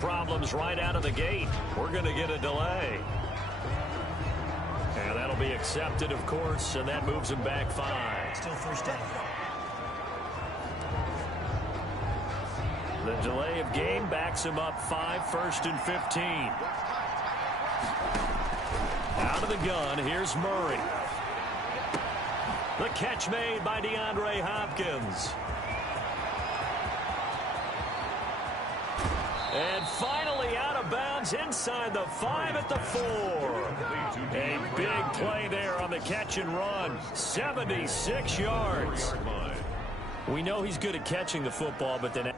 Problems right out of the gate. We're going to get a delay. And that'll be accepted, of course, and that moves him back 5. Still first down. The delay of game backs him up 5, 1st and 15. Out of the gun, here's Murray. The catch made by DeAndre Hopkins. And finally out of bounds inside the 5 at the 4. A big play there on the catch and run. 76 yards. We know he's good at catching the football, but then...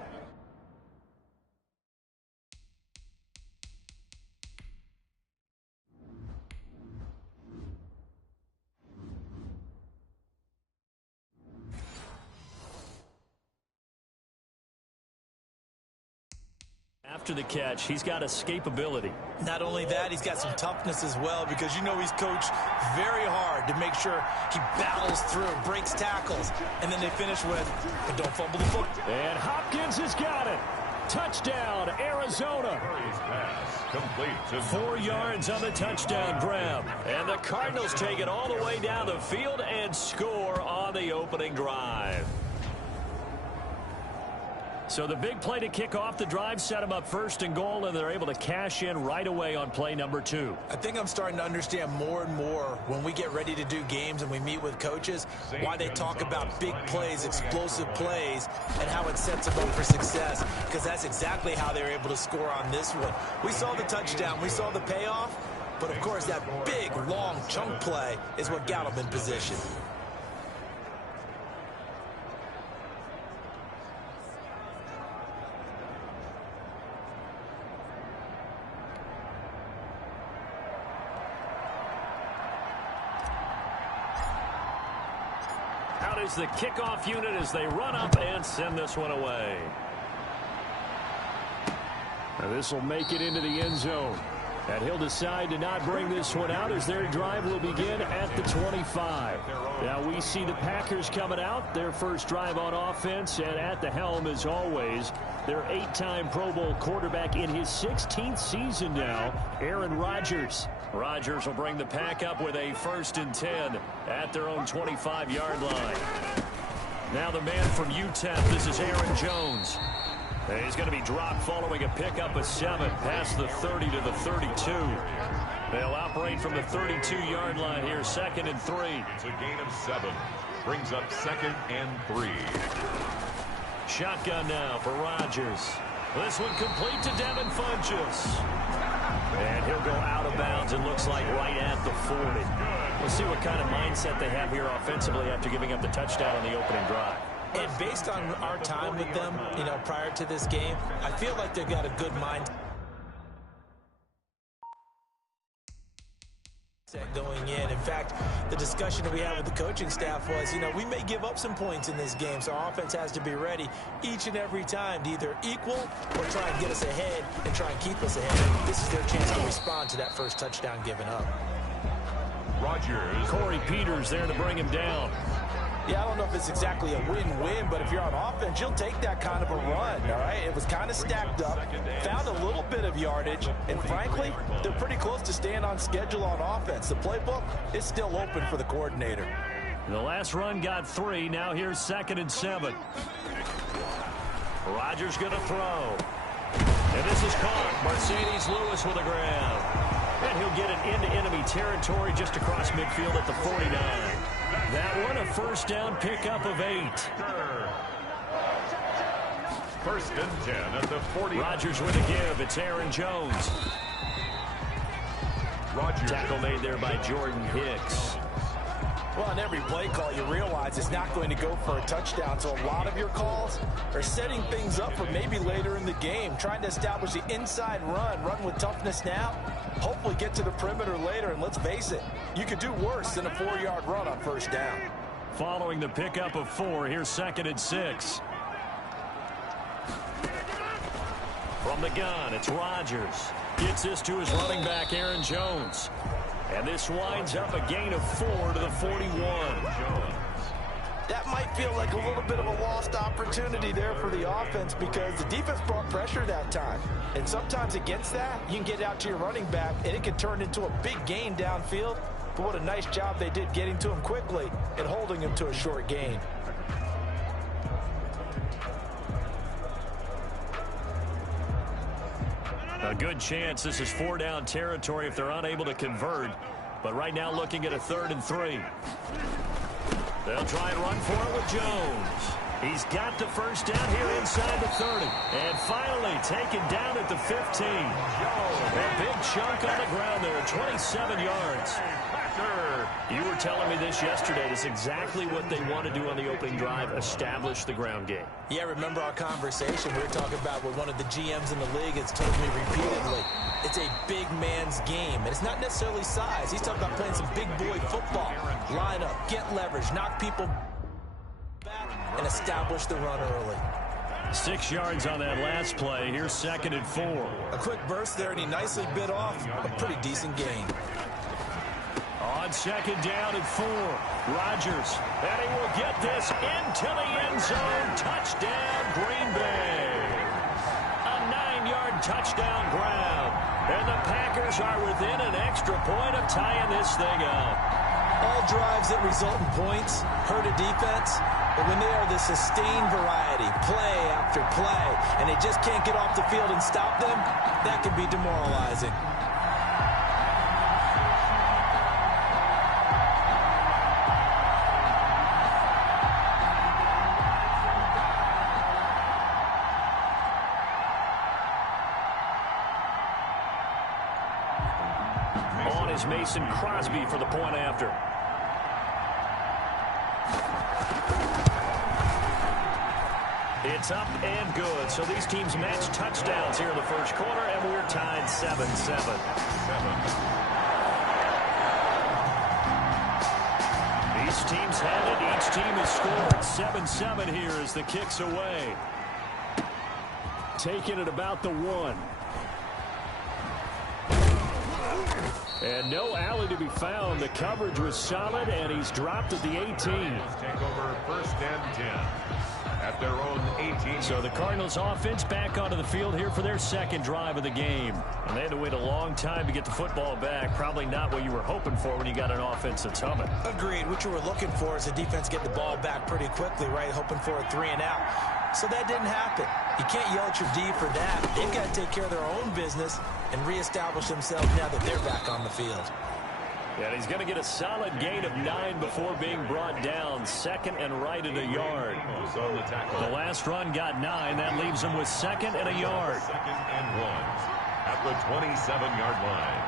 After the catch, he's got escapability. Not only that, he's got some toughness as well, because you know he's coached very hard to make sure he battles through, breaks tackles, and then they finish with, but don't fumble the football. And Hopkins has got it. Touchdown, Arizona. 4 yards on the touchdown grab. And the Cardinals take it all the way down the field and score on the opening drive. So the big play to kick off the drive set them up 1st and goal, and they're able to cash in right away on play number 2. I think I'm starting to understand more and more when we get ready to do games and we meet with coaches why they talk about big plays, explosive plays, and how it sets them up for success, because that's exactly how they were able to score on this one. We saw the touchdown. We saw the payoff. But, of course, that big, long chunk play is what got them in position. Out is the kickoff unit as they run up and send this one away. Now this will make it into the end zone. And he'll decide to not bring this one out as their drive will begin at the 25. Now we see the Packers coming out, their first drive on offense, and at the helm as always, their 8-time Pro Bowl quarterback in his 16th season now, Aaron Rodgers. Rodgers will bring the pack up with a 1st and 10 at their own 25-yard line. Now the man from UTEP, this is Aaron Jones. And he's going to be dropped following a pickup of 7 past the 30 to the 32. They'll operate from the 32-yard line here, 2nd and 3. It's a gain of 7. Brings up 2nd and 3. Shotgun now for Rodgers. This one complete to Devin Funchess. And he'll go out of bounds, and looks like right at the 40. We'll see what kind of mindset they have here offensively after giving up the touchdown on the opening drive. And based on our time with them, you know, prior to this game, I feel like they've got a good mindset going in. In fact, the discussion that we had with the coaching staff was, you know, we may give up some points in this game, so our offense has to be ready each and every time to either equal or try and get us ahead and try and keep us ahead. This is their chance to respond to that first touchdown given up. Rodgers. Corey Peters there to bring him down. Yeah, I don't know if it's exactly a win-win, but if you're on offense, you'll take that kind of a run, all right? It was kind of stacked up, found a little bit of yardage, and frankly, they're pretty close to staying on schedule on offense. The playbook is still open for the coordinator. The last run got 3. Now here's 2nd and 7. Rodgers going to throw. And this is caught. Mercedes Lewis with a grab. And he'll get it into enemy territory just across midfield at the 49. That one a first down pickup of 8. 1st and 10 at the 40. Rodgers with a give. It's Aaron Jones. Rodgers. Tackle made there by Jordan Hicks. Well, on every play call, you realize it's not going to go for a touchdown, so a lot of your calls are setting things up for maybe later in the game, trying to establish the inside run with toughness now, hopefully get to the perimeter later, and let's face it, you could do worse than a 4-yard run on first down. Following the pickup of 4, here's 2nd and 6. From the gun, it's Rodgers. Gets this to his running back, Aaron Jones. And this winds up a gain of 4 to the 41. That might feel like a little bit of a lost opportunity there for the offense because the defense brought pressure that time. And sometimes against that, you can get out to your running back, and it can turn into a big gain downfield. But what a nice job they did getting to him quickly and holding him to a short gain. A good chance this is 4-down territory if they're unable to convert. But right now looking at a 3rd and 3. They'll try and run for it with Jones. He's got the first down here inside the 30. And finally taken down at the 15. A big chunk on the ground there, 27 yards. You were telling me this yesterday. That's exactly what they want to do on the opening drive, establish the ground game. Yeah, remember our conversation we were talking about with one of the GMs in the league has told me repeatedly. It's a big man's game, and it's not necessarily size. He's talking about playing some big boy football. Line up, get leverage, knock people back, and establish the run early. 6 yards on that last play. Here's 2nd and 4. A quick burst there, and he nicely bit off a pretty decent gain. On 2nd down and 4, Rodgers, and he will get this into the end zone. Touchdown, Green Bay. A 9-yard touchdown ground, and the Packers are within an extra point of tying this thing up. All drives that result in points hurt a defense, but when they are the sustained variety, play after play, and they just can't get off the field and stop them, that can be demoralizing. Mason Crosby for the point after. It's up and good. So these teams match touchdowns here in the first quarter, and we're tied 7-7. These teams have it. Each team has scored 7-7 here as the kick's away. Taking it about the 1. And no alley to be found. The coverage was solid, and he's dropped at the 18. Take over 1st and 10 at their own 18. So the Cardinals offense back onto the field here for their 2nd drive of the game. And they had to wait a long time to get the football back. Probably not what you were hoping for when you got an offense that's humming. Agreed. What you were looking for is the defense get the ball back pretty quickly, right? Hoping for a 3-and-out. So that didn't happen. You can't yell at your D for that. They've got to take care of their own business and reestablish themselves now that they're back on the field. And he's going to get a solid gain of 9 before being brought down. 2nd and right at a yard. The last run got 9. That leaves him with 2nd and a yard. 2nd and 1 at the 27-yard line.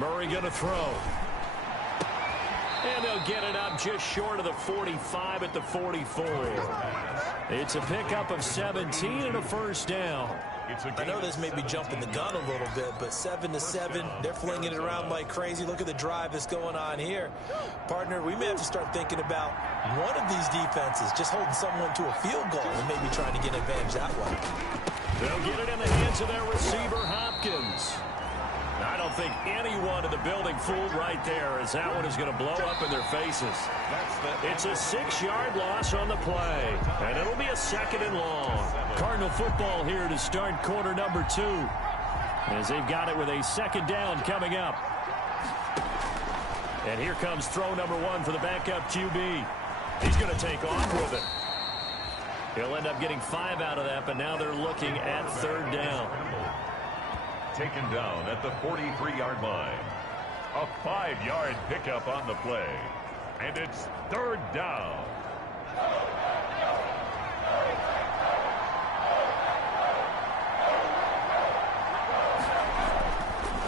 Murray going to throw. And they'll get it up just short of the 45 at the 44. It's a pickup of 17 and a first down. I know this may be jumping the gun a little bit, but 7-7, they're flinging it around like crazy. Look at the drive that's going on here. Partner, we may have to start thinking about one of these defenses just holding someone to a field goal and maybe trying to get an advantage that way. They'll get it in the hands of their receiver, Hopkins. I don't think anyone in the building fooled right there, as that one is going to blow up in their faces. It's a 6-yard loss on the play, and it'll be a 2nd and long. Cardinal football here to start quarter number 2, as they've got it with a 2nd down coming up. And here comes throw number 1 for the backup QB. He's going to take off with it. He'll end up getting 5 out of that, but now they're looking at 3rd down. Taken down at the 43-yard line. A 5-yard pickup on the play. And it's 3rd down.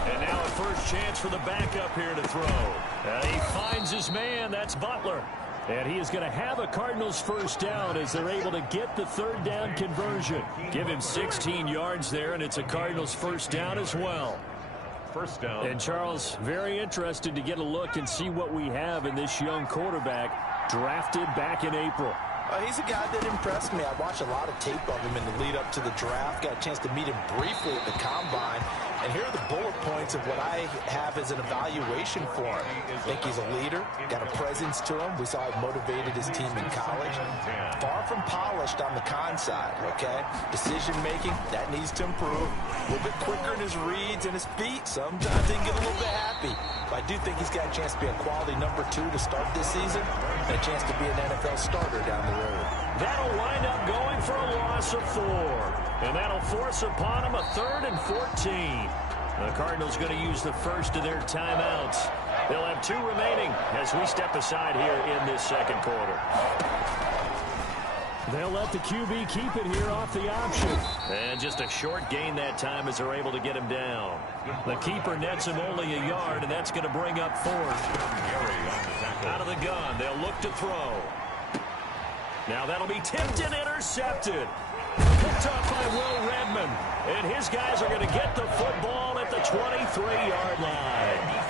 And now a first chance for the backup here to throw. And he finds his man. That's Butler. And he is going to have a Cardinals first down as they're able to get the 3rd down conversion. Give him 16 yards there, and it's a Cardinals first down as well. First down. And Charles, very interested to get a look and see what we have in this young quarterback drafted back in April. He's a guy that impressed me. I watched a lot of tape of him in the lead up to the draft. Got a chance to meet him briefly at the Combine. And here are the bullet points of what I have as an evaluation for him. I think he's a leader, got a presence to him. We saw he motivated his team in college. Far from polished on the con side, okay? Decision-making, that needs to improve. A little bit quicker in his reads and his feet. Sometimes he can get a little bit happy. But I do think he's got a chance to be a quality number 2 to start this season and a chance to be an NFL starter down the road. That'll wind up going for a loss of 4. And that'll force upon him a 3rd and 14. The Cardinals going to use the first of their timeouts. They'll have 2 remaining as we step aside here in this second quarter. They'll let the QB keep it here off the option. And just a short gain that time as they're able to get him down. The keeper nets him only a yard, and that's going to bring up 4th. Out of the gun, they'll look to throw. Now that'll be tipped and intercepted. Picked up by Will Redmond. And his guys are going to get the football at the 23-yard line.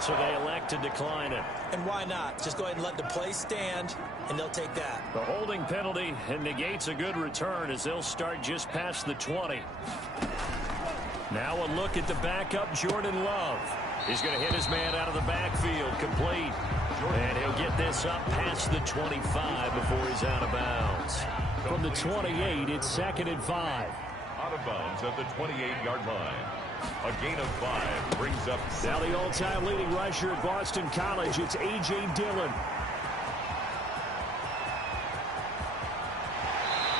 So they elect to decline it. And why not? Just go ahead and let the play stand, and they'll take that. The holding penalty negates a good return as they'll start just past the 20. Now a look at the backup, Jordan Love. He's going to hit his man out of the backfield, complete. And he'll get this up past the 25 before he's out of bounds. From the 28, it's 2nd and 5. Out of bounds at the 28-yard line. A gain of 5 brings up 6. Now the all-time leading rusher at Boston College, it's A.J. Dillon.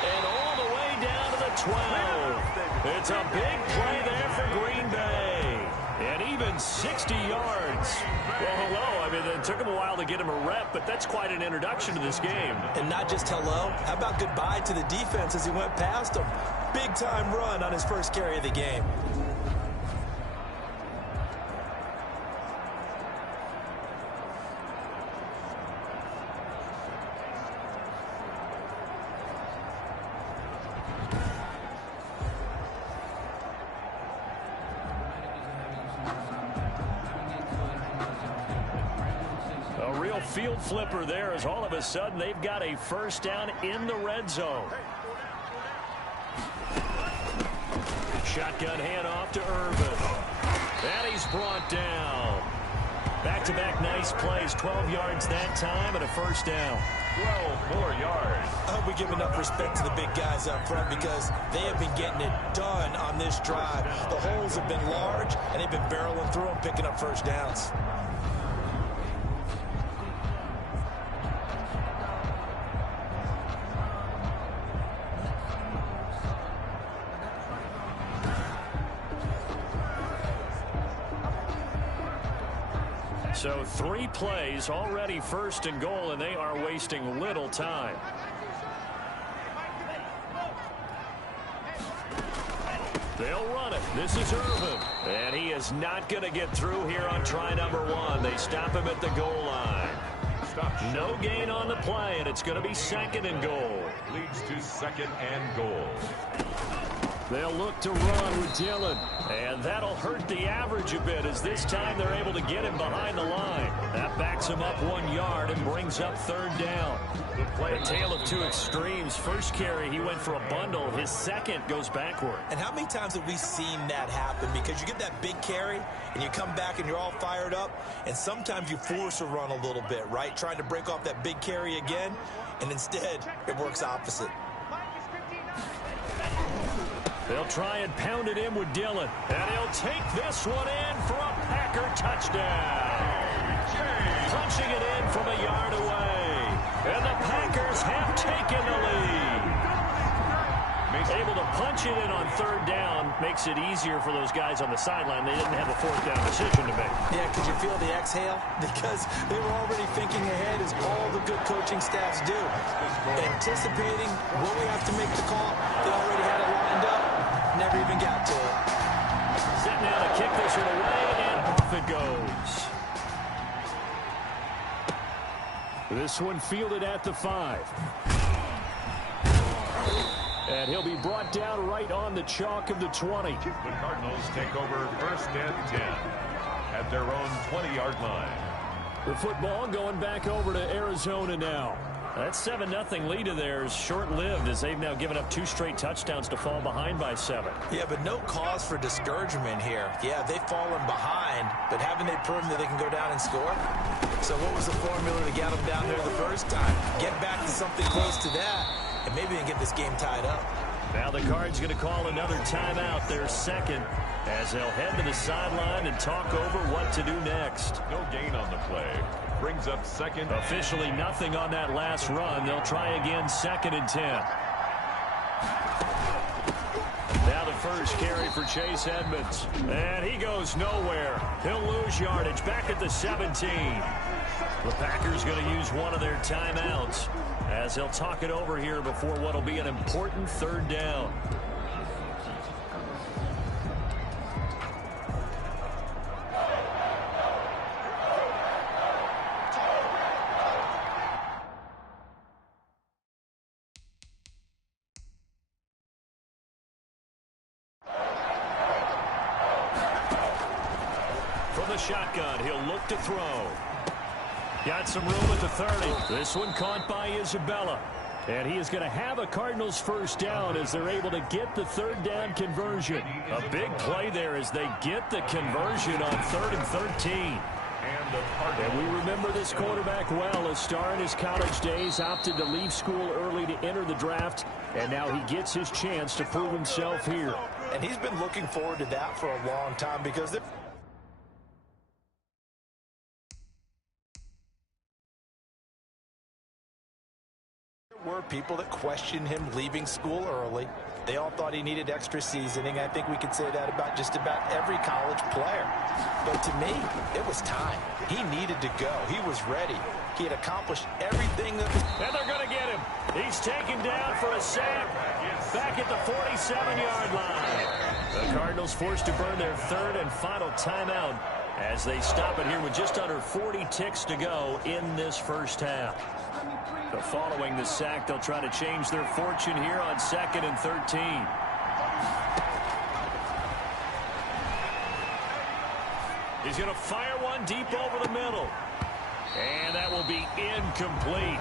And all the way down to the 12. It's a big play there for Green Bay. And even 60 yards. Well, hello. I mean, it took him a while to get him a rep, but that's quite an introduction to this game. And not just hello. How about goodbye to the defense as he went past him? Big-time run on his first carry of the game. Field flipper there as all of a sudden they've got a first down in the red zone. Shotgun handoff to Irvin. And he's brought down. Back-to-back nice plays. 12 yards that time and a first down. 12 more yards. I hope we give enough respect to the big guys up front because they have been getting it done on this drive. The holes have been large, and they've been barreling through them, picking up first downs. So 3 plays, already 1st and goal, and they are wasting little time. They'll run it. This is Irvin. And he is not going to get through here on try number 1. They stop him at the goal line. No gain on the play, and it's going to be 2nd and goal. Leads to 2nd and goal. They'll look to run with Dillon. And that'll hurt the average a bit as this time they're able to get him behind the line. That backs him up 1 yard and brings up 3rd down. A tale of 2 extremes. First carry, he went for a bundle. His second goes backward. And how many times have we seen that happen? Because you get that big carry, and you come back and you're all fired up, and sometimes you force a run a little bit, right? Trying to break off that big carry again, and instead it works opposite. They'll try and pound it in with Dillon. And he'll take this one in for a Packer touchdown. Punching it in from a yard away. And the Packers have taken the lead. Able to punch it in on 3rd down makes it easier for those guys on the sideline. They didn't have a 4th down decision to make. Yeah, could you feel the exhale? Because they were already thinking ahead as all the good coaching staffs do. Anticipating when we have to make the call, they already had it lined up. Never even got to it. Setting out to kick this one away, and off it goes. This one fielded at the 5. And he'll be brought down right on the chalk of the 20. The Cardinals take over 1st and 10 at their own 20-yard line. The football going back over to Arizona now. That 7-0 lead of theirs short-lived as they've now given up 2 straight touchdowns to fall behind by 7. Yeah, but no cause for discouragement here. Yeah, they've fallen behind, but haven't they proven that they can go down and score? So what was the formula to get them down there the first time? Get back to something close to that, and maybe they can get this game tied up. Now the Cards going to call another timeout, their second, as they'll head to the sideline and talk over what to do next. No gain on the play. Brings up second. Officially nothing on that last run. They'll try again, 2nd and 10. Now the first carry for Chase Edmonds. And he goes nowhere. He'll lose yardage back at the 17. The Packers going to use one of their timeouts as they'll talk it over here before what will be an important 3rd down. From the shotgun, he'll look to throw. Got some room at the 30. This one caught by Isabella. And he is going to have a Cardinals first down as they're able to get the 3rd down conversion. A big play there as they get the conversion on 3rd and 13. And we remember this quarterback well. A star in his college days, opted to leave school early to enter the draft. And now he gets his chance to prove himself here. And he's been looking forward to that for a long time because there were people that questioned him leaving school early. They all thought he needed extra seasoning. I think we could say that about just about every college player. But to me, it was time. He needed to go. He was ready. He had accomplished everything that was... And they're going to get him. He's taken down for a sack back at the 47-yard line. The Cardinals forced to burn their 3rd and final timeout as they stop it here with just under 40 ticks to go in this first half. So following the sack, they'll try to change their fortune here on 2nd and 13. He's going to fire one deep over the middle. And that will be incomplete.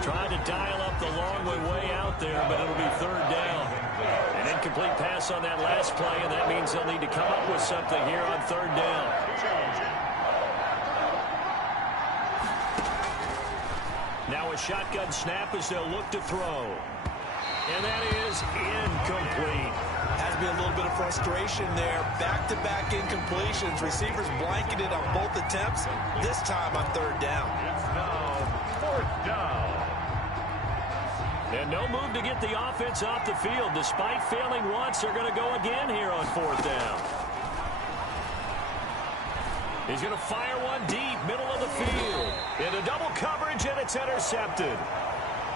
Trying to dial up the long way out there, but it'll be 3rd down. An incomplete pass on that last play, and that means they'll need to come up with something here on 3rd down. Now a shotgun snap as they'll look to throw. And that is incomplete. Has to be a little bit of frustration there. Back-to-back incompletions. Receivers blanketed on both attempts. This time on 3rd down. It's now 4th down. And no move to get the offense off the field. Despite failing once, they're going to go again here on 4th down. He's going to fire one deep, middle of the field. Into double coverage, and it's intercepted.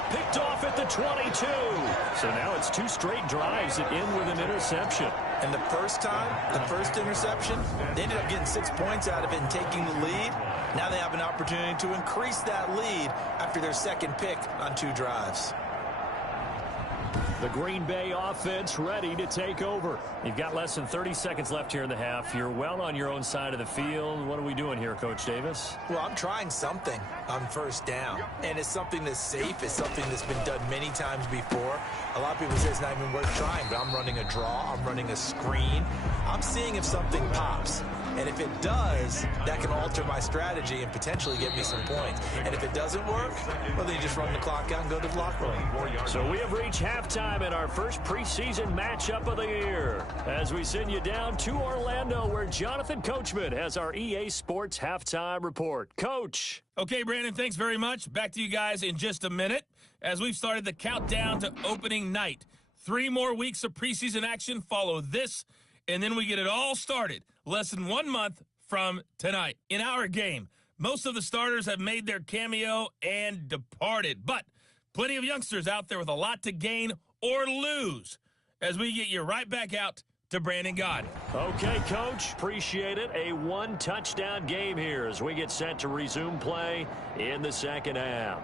Picked off at the 22. So now it's 2 straight drives that end with an interception. And the first time, the first interception, they ended up getting 6 points out of it and taking the lead. Now they have an opportunity to increase that lead after their 2nd pick on 2 drives. The Green Bay offense ready to take over. You've got less than 30 seconds left here in the half. You're well on your own side of the field. What are we doing here, Coach Davis? Well, I'm trying something on 1st down. And it's something that's safe. It's something that's been done many times before. A lot of people say it's not even worth trying, but I'm running a draw. I'm running a screen. I'm seeing if something pops. And if it does, that can alter my strategy and potentially get me some points. And if it doesn't work, well, then you just run the clock out and go to the locker room. So we have reached halftime in our first preseason matchup of the year as we send you down to Orlando where Jonathan Coachman has our EA Sports halftime report. Coach. Okay, Brandon, thanks very much. Back to you guys in just a minute as we've started the countdown to opening night. 3 more weeks of preseason action follow this, and then we get it all started less than 1 month from tonight. In our game, most of the starters have made their cameo and departed, but plenty of youngsters out there with a lot to gain or lose as we get you right back out to Brandon God. Okay, Coach, appreciate it. A 1-touchdown game here as we get set to resume play in the second half.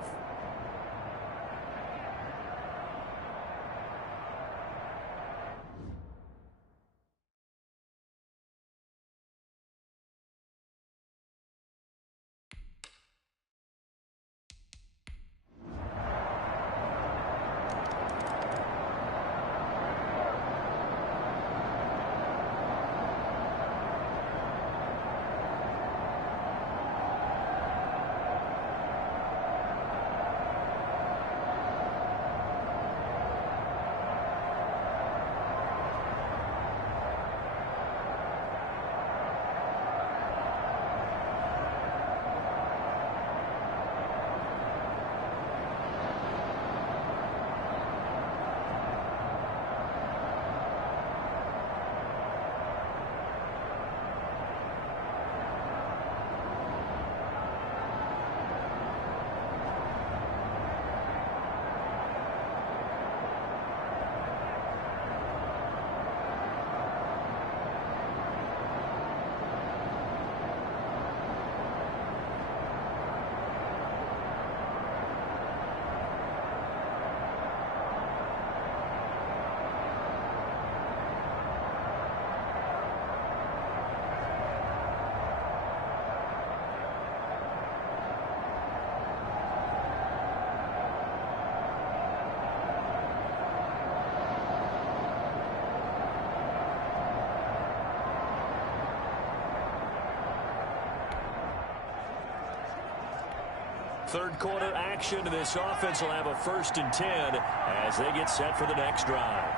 Third quarter action. This offense will have a 1st and 10 as they get set for the next drive.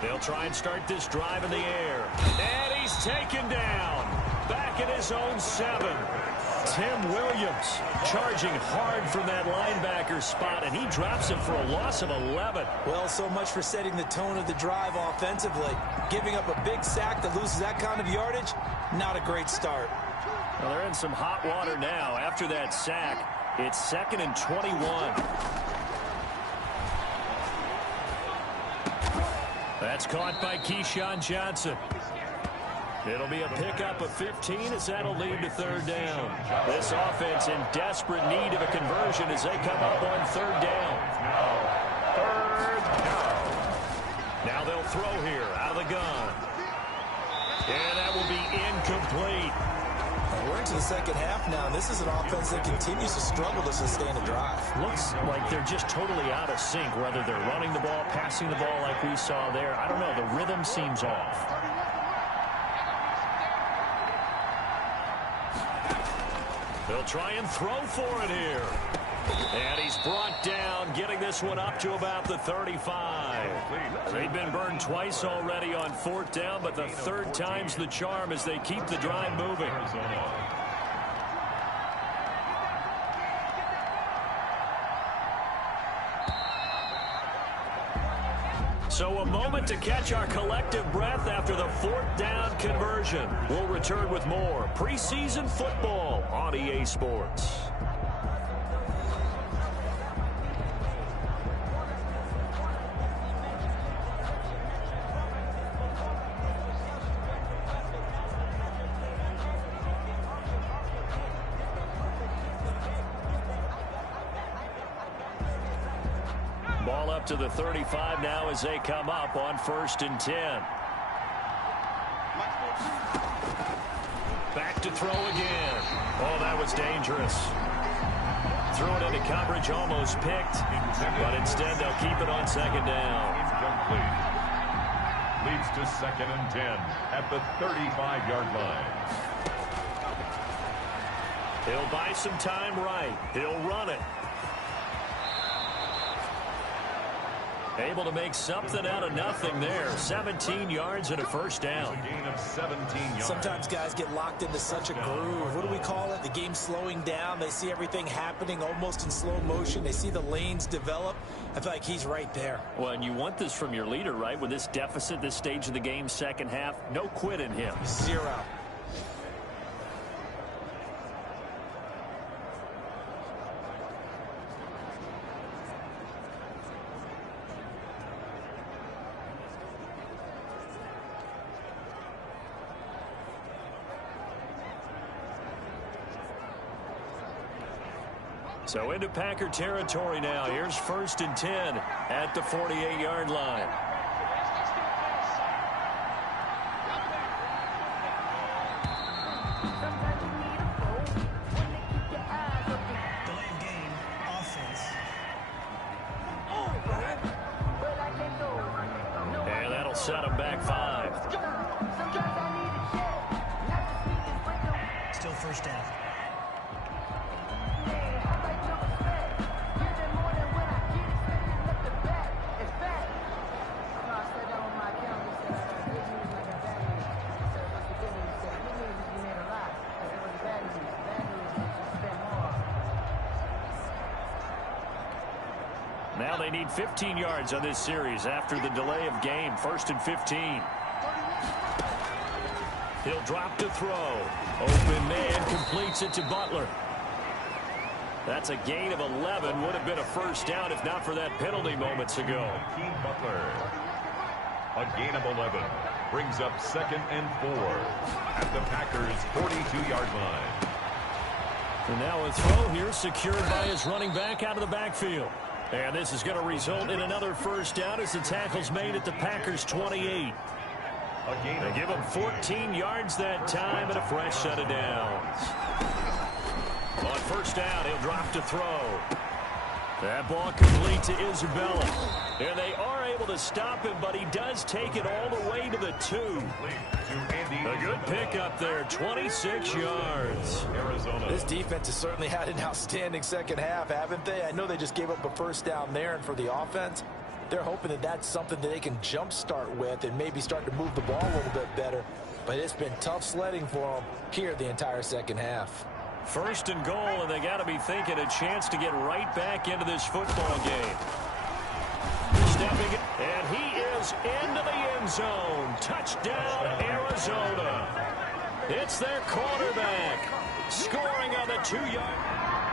They'll try and start this drive in the air. And he's taken down. Back in his own 7. Tim Williams charging hard from that linebacker spot, and he drops him for a loss of 11. Well, so much for setting the tone of the drive offensively. Giving up a big sack that loses that kind of yardage, not a great start. Well, they're in some hot water now. After that sack, it's 2nd and 21. That's caught by Keyshawn Johnson. It'll be a pickup of 15 as that'll lead to 3rd down. This offense in desperate need of a conversion as they come up on 3rd down. Now they'll throw here out of the gun. And that will be incomplete. We're into the second half now, and this is an offense that continues to struggle to sustain a drive. Looks like they're just totally out of sync, whether they're running the ball, passing the ball like we saw there. I don't know. The rhythm seems off. They'll try and throw for it here. And he's brought down, getting this one up to about the 35. They've been burned twice already on 4th down, but the 3rd time's the charm as they keep the drive moving. So a moment to catch our collective breath after the 4th down conversion. We'll return with more preseason football on EA Sports. Ball up to the 35 now as they come up on 1st and 10. Back to throw again. Oh, that was dangerous. Threw it into coverage, almost picked, but instead they'll keep it on 2nd down. Incomplete. Leads to 2nd and 10 at the 35-yard line. He'll buy some time right. He'll run it. Able to make something out of nothing there. 17 yards and a 1st down. A gain of 17 yards. Sometimes guys get locked into such a groove. What do we call it? The game slowing down. They see everything happening almost in slow motion. They see the lanes develop. I feel like he's right there. Well, and you want this from your leader, right? With this deficit, this stage of the game, 2nd half, no quit in him. 0. So into Packer territory now. Here's 1st and 10 at the 48-yard line. Delay of game, offense. And that'll set him back 5. Still 1st down. Now they need 15 yards on this series after the delay of game. 1st and 15. He'll drop to throw. Open man completes it to Butler. That's a gain of 11. Would have been a 1st down if not for that penalty moments ago. Keith Butler. A gain of 11. Brings up 2nd and 4 at the Packers' 42-yard line. And now a throw here secured by his running back out of the backfield. And this is going to result in another 1st down as the tackle's made at the Packers' 28. They give him 14 yards that time and a fresh set of downs. On 1st down, he'll drop to throw. That ball complete to Isabella. And they are able to stop him, but he does take it all the way to the 2. A good pickup there, 26 yards. This defense has certainly had an outstanding second half, haven't they? I know they just gave up a first down there, and for the offense, they're hoping that that's something that they can jumpstart with and maybe start to move the ball a little bit better. But it's been tough sledding for them here the entire second half. First and goal, and they got to be thinking a chance to get right back into this football game. Stepping, and he is into the end zone. Touchdown, Arizona. It's their quarterback scoring on the 2-yard.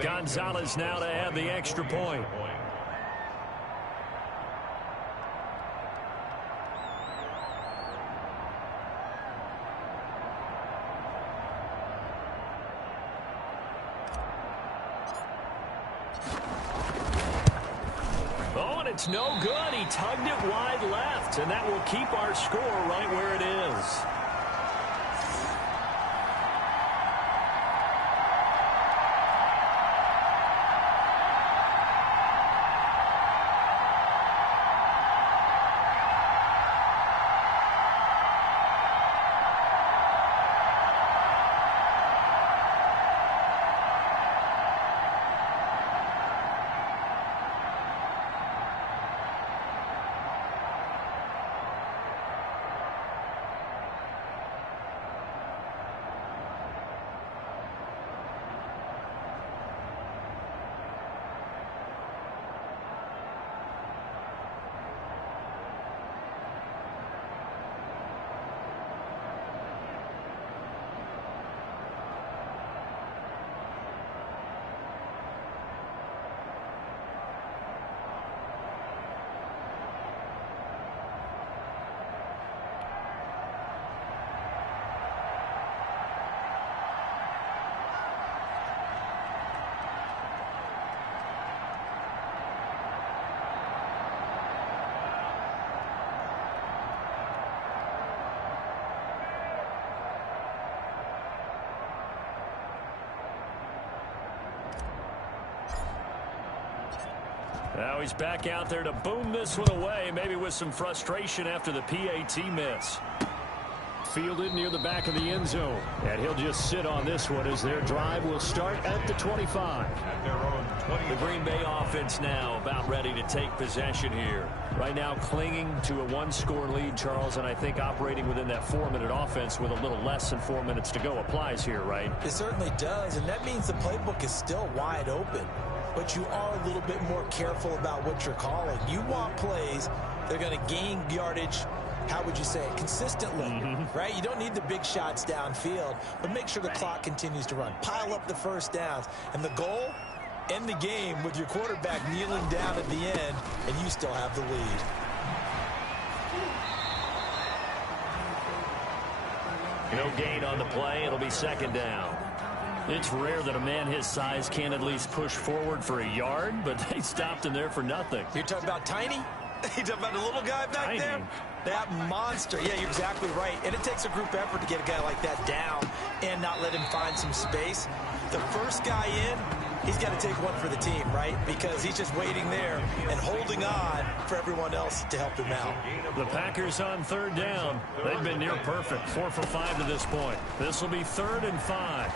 Gonzalez now to add the extra point. Oh, and it's no good. He tugged it wide left, and that will keep our score right where it is. Now he's back out there to boom this one away, maybe with some frustration after the PAT miss. Fielded near the back of the end zone. And he'll just sit on this one as their drive will start at the 25. At their own 20. The Green Bay offense now about ready to take possession here. Right now clinging to a one-score lead, Charles, and I think operating within that 4-minute offense with a little less than 4 minutes to go applies here, right? It certainly does, and that means the playbook is still wide open. But you are a little bit more careful about what you're calling. You want plays that are going to gain yardage, how would you say it, consistently, right? You don't need the big shots downfield, but make sure the clock continues to run. Pile up the first downs. And the goal, end the game with your quarterback kneeling down at the end, and you still have the lead. No gain on the play. It'll be second down. It's rare that a man his size can't at least push forward for a yard, but they stopped him there for nothing. You're talking about tiny? You're talking about the little guy back Tiny. there? That monster. Yeah, you're exactly right. And it takes a group effort to get a guy like that down and not let him find some space. The first guy in, he's got to take one for the team, right? Because he's just waiting there and holding on for everyone else to help him out. The Packers on third down. They've been near perfect, 4 for 5 to this point. This will be 3rd and 5.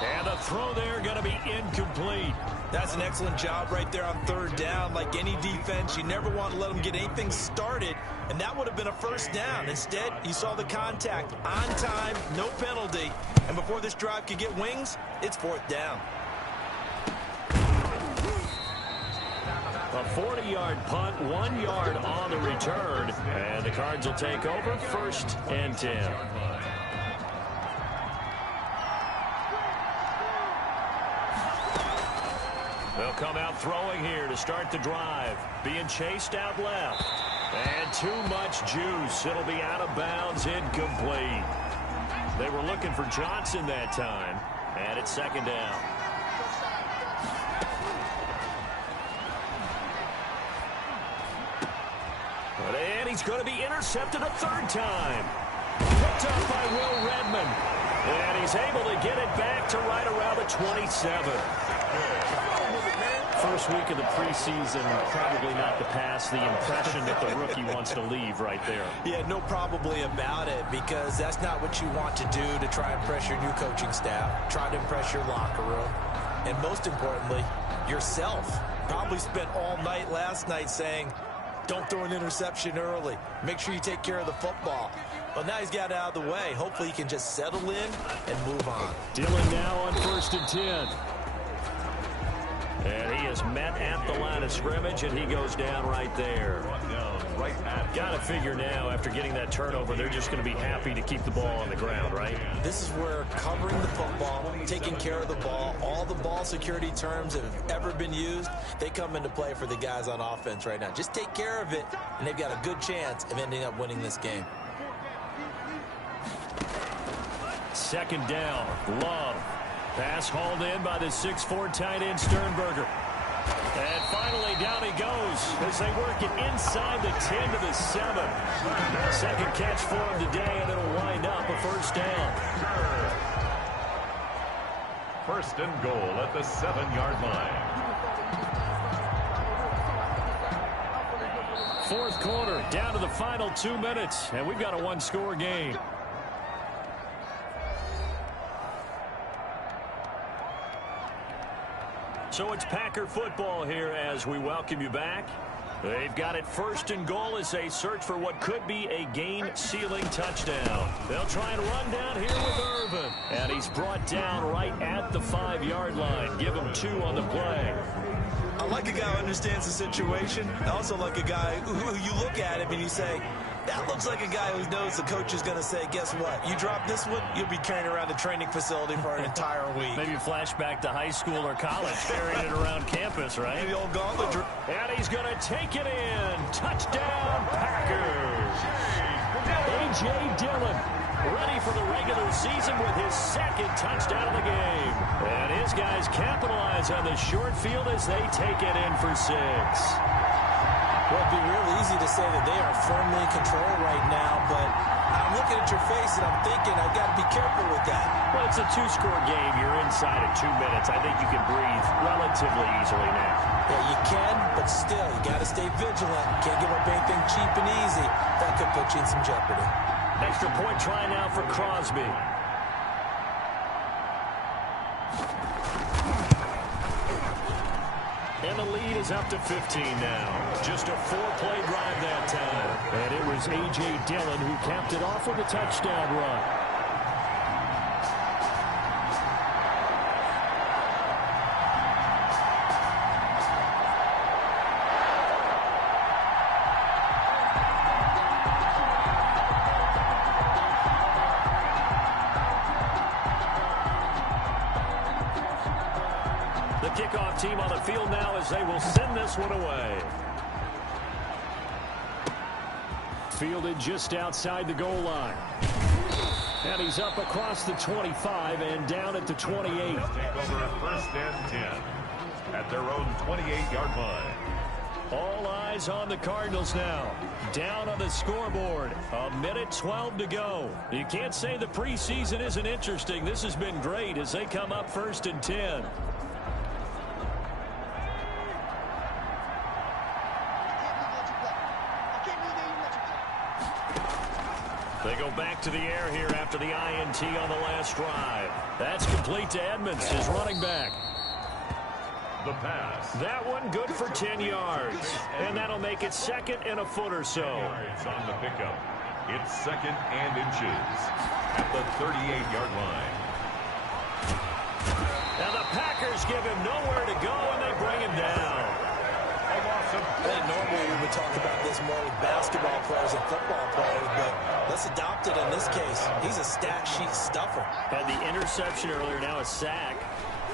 And the throw there going to be incomplete. That's an excellent job right there on third down. Like any defense, you never want to let them get anything started, and that would have been a first down. Instead, you saw the contact on time, no penalty, and before this drive could get wings, it's 4th down. A 40-yard punt, 1 yard on the return, and the Cards will take over 1st and 10. They'll come out throwing here to start the drive. Being chased out left. And too much juice. It'll be out of bounds, incomplete. They were looking for Johnson that time. And it's 2nd down. And he's going to be intercepted a 3rd time. Picked up by Will Redmond. And he's able to get it back to right around the 27. First week of the preseason, probably not the pass. The impression that the rookie wants to leave right there. Yeah, no probably about it, because that's not what you want to do to try and impress your new coaching staff. Try to impress your locker room. And most importantly, yourself. Probably spent all night last night saying, don't throw an interception early. Make sure you take care of the football. Well, now he's got it out of the way. Hopefully he can just settle in and move on. Dillon now on 1st and 10. And he is met at the line of scrimmage, and he goes down right there. Got to figure now, after getting that turnover, they're just going to be happy to keep the ball on the ground, right? This is where covering the football, taking care of the ball, all the ball security terms that have ever been used, they come into play for the guys on offense right now. Just take care of it, and they've got a good chance of ending up winning this game. 2nd down. Love. Pass hauled in by the 6'4" tight end Sternberger. And finally down he goes as they work it inside the 10 to the 7. 2nd catch for him today, and it'll wind up a 1st down. 1st and goal at the 7-yard line. 4th quarter, down to the final 2 minutes, and we've got a 1-score game. So it's Packer football here as we welcome you back. They've got it 1st and goal as they search for what could be a game-sealing touchdown. They'll try and run down here with Irvin. And he's brought down right at the 5-yard line. Give him 2 on the play. I like a guy who understands the situation. I also like a guy who you look at him and you say, that looks like a guy who knows the coach is going to say, guess what? You drop this one, you'll be carrying around the training facility for an entire week. Maybe a flashback to high school or college, carrying it around campus, right? The old gauntlet. And he's going to take it in. Touchdown, Packers. A.J. Dillon ready for the regular season with his 2nd touchdown of the game. And his guys capitalize on the short field as they take it in for 6. Well, it'd be real easy to say that they are firmly in control right now, but I'm looking at your face and I'm thinking I've got to be careful with that. Well, it's a 2-score game. You're inside of 2 minutes. I think you can breathe relatively easily now. Yeah, you can, but still, you got to stay vigilant. Can't give up anything cheap and easy. That could put you in some jeopardy. Extra point try now for Crosby. And the lead is up to 15 now. Just a 4-play drive that time. And it was A.J. Dillon who capped it off with a touchdown run. Kickoff team on the field now as they will send this one away. Fielded just outside the goal line. And he's up across the 25 and down at the 28. Take over first and 10 at their own 28-yard line. All eyes on the Cardinals now. Down on the scoreboard. 1:12 to go. You can't say the preseason isn't interesting. This has been great as they come up first and 10. They go back to the air here after the INT on the last drive. That's complete to Edmonds, his running back. The pass. That one good for 10 yards. And that'll make it second and a foot or so. Yards on the pickup. It's second and inches at the 38-yard line. Now the Packers give him nowhere to go, and they bring him down. I think normally we would talk about this more with basketball players and football players, but let's adopt it in this case. He's a stat sheet stuffer. Had the interception earlier, now a sack.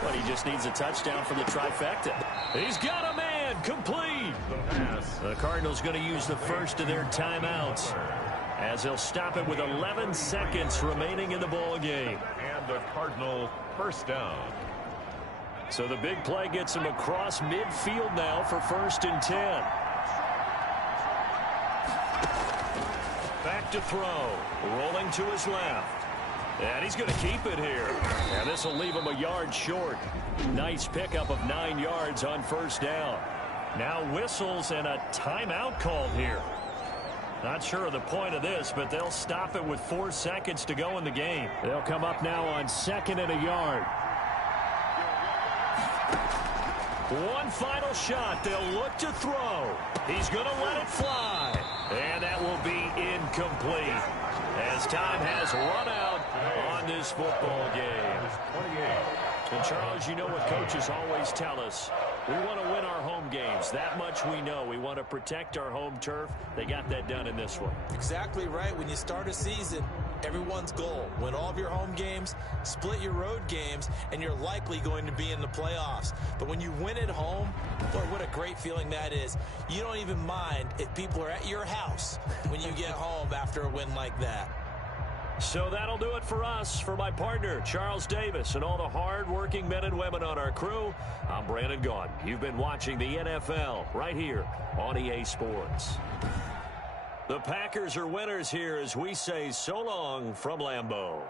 But he just needs a touchdown for the trifecta. He's got a man, complete. The Cardinals going to use the first of their timeouts as they'll stop it with 11 seconds remaining in the ball game. And the Cardinal first down. So the big play gets him across midfield now for first and 10. Back to throw. Rolling to his left. And he's going to keep it here. And this will leave him a yard short. Nice pickup of 9 yards on first down. Now whistles and a timeout called here. Not sure of the point of this, but they'll stop it with 4 seconds to go in the game. They'll come up now on second and a yard. One final shot. They'll look to throw. He's going to let it fly. And that will be incomplete as time has run out on this football game. And Charles, you know what coaches always tell us. We want to win our home games. That much we know. We want to protect our home turf. They got that done in this one. Exactly right. When you start a season, everyone's goal: win all of your home games, split your road games, and you're likely going to be in the playoffs. But when you win at home, boy, what a great feeling that is. You don't even mind if people are at your house when you get home after a win like that. So that'll do it for us. For my partner, Charles Davis, and all the hard-working men and women on our crew, I'm Brandon Gaudin. You've been watching the NFL right here on EA Sports. The Packers are winners here as we say so long from Lambeau.